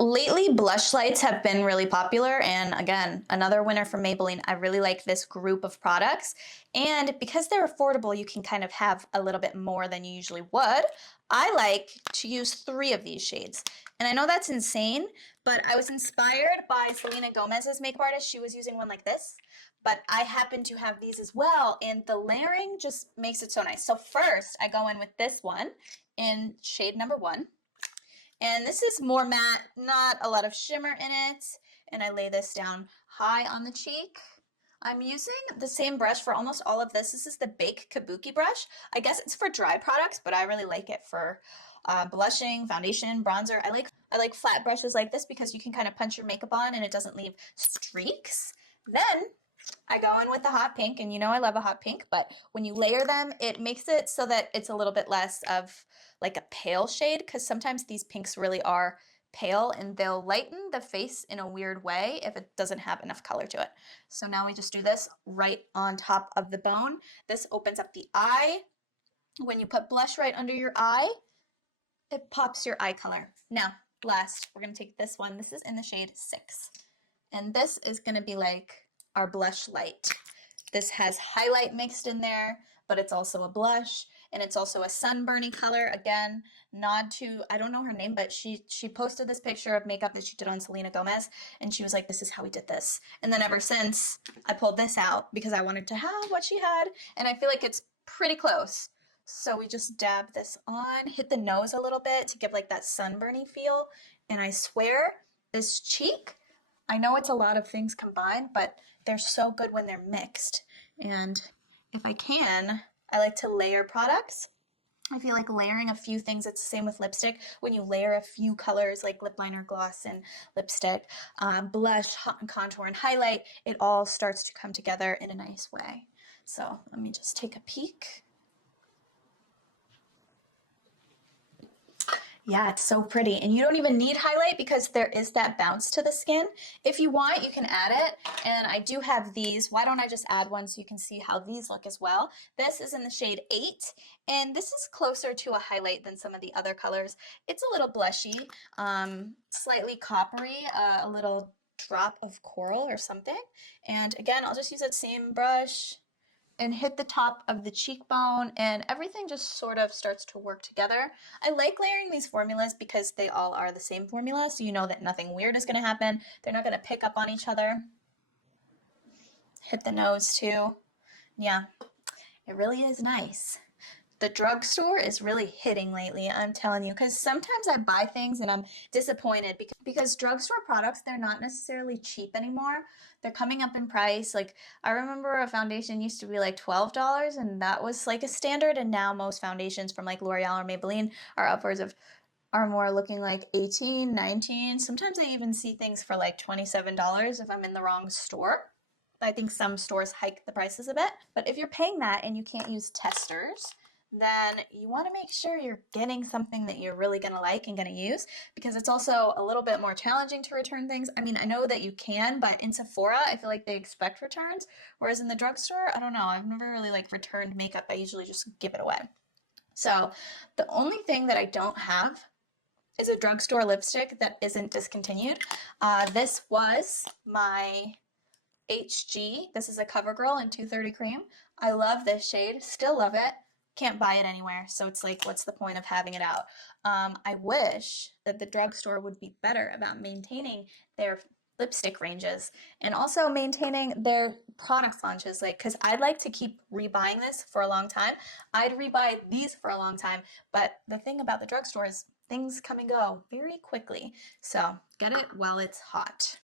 lately blush lights have been really popular, and again, another winner from Maybelline. I really like this group of products, and because they're affordable, you can kind of have a little bit more than you usually would. I like to use 3 of these shades, and I know that's insane, but I was inspired by Selena Gomez's makeup artist. She was using one like this, but I happen to have these as well, and the layering just makes it so nice. So first, I go in with this one in shade number 1. And this is more matte, not a lot of shimmer in it. And I lay this down high on the cheek. I'm using the same brush for almost all of this. This is the Bake Kabuki brush. I guess it's for dry products, but I really like it for blushing, foundation, bronzer. I like flat brushes like this because you can kind of punch your makeup on and it doesn't leave streaks. Then I go in with the hot pink, and you know I love a hot pink, but when you layer them, it makes it so that it's a little bit less of like a pale shade, because sometimes these pinks really are pale and they'll lighten the face in a weird way if it doesn't have enough color to it. So now we just do this right on top of the bone. This opens up the eye. When you put blush right under your eye, it pops your eye color. Now, last, we're going to take this one. This is in the shade 6. And this is going to be like our blush light. This has highlight mixed in there, but it's also a blush, and it's also a sunburn-y color. Again, nod to, I don't know her name, but she posted this picture of makeup that she did on Selena Gomez, and she was like, this is how we did this. And then ever since, I pulled this out because I wanted to have what she had, and I feel like it's pretty close. So we just dab this on, hit the nose a little bit to give like that sunburn-y feel, and I swear, this cheek, I know it's a lot of things combined, but they're so good when they're mixed. And if I can, I like to layer products. I feel like layering a few things, it's the same with lipstick. When you layer a few colors like lip liner, gloss, and lipstick, blush, contour, and highlight, it all starts to come together in a nice way. So let me just take a peek. Yeah, it's so pretty. And you don't even need highlight because there is that bounce to the skin. If you want, you can add it. And I do have these. Why don't I just add one so you can see how these look as well? This is in the shade 8. And this is closer to a highlight than some of the other colors. It's a little blushy, slightly coppery, a little drop of coral or something. And again, I'll just use that same brush and hit the top of the cheekbone, and everything just sort of starts to work together. I like layering these formulas because they all are the same formula, so you know that nothing weird is going to happen. They're not going to pick up on each other. Hit the nose too. Yeah, it really is nice. The drugstore is really hitting lately, I'm telling you, because sometimes I buy things and I'm disappointed because drugstore products, they're not necessarily cheap anymore. They're coming up in price. Like, I remember a foundation used to be like $12, and that was like a standard, and now most foundations from like L'Oreal or Maybelline are more looking like 18, 19. Sometimes I even see things for like $27 if I'm in the wrong store. I think some stores hike the prices a bit, but if you're paying that and you can't use testers, then you want to make sure you're getting something that you're really going to like and going to use, because it's also a little bit more challenging to return things. I mean, I know that you can, but in Sephora, I feel like they expect returns, whereas in the drugstore, I don't know. I've never really like returned makeup. I usually just give it away. So the only thing that I don't have is a drugstore lipstick that isn't discontinued. This was my HG. This is a CoverGirl in 230 Cream. I love this shade, still love it. Can't buy it anywhere, so it's like, what's the point of having it out? I wish that the drugstore would be better about maintaining their lipstick ranges and also maintaining their product launches, like, because I'd like to keep rebuying this for a long time. I'd rebuy these for a long time, but the thing about the drugstore is things come and go very quickly, so get it while it's hot.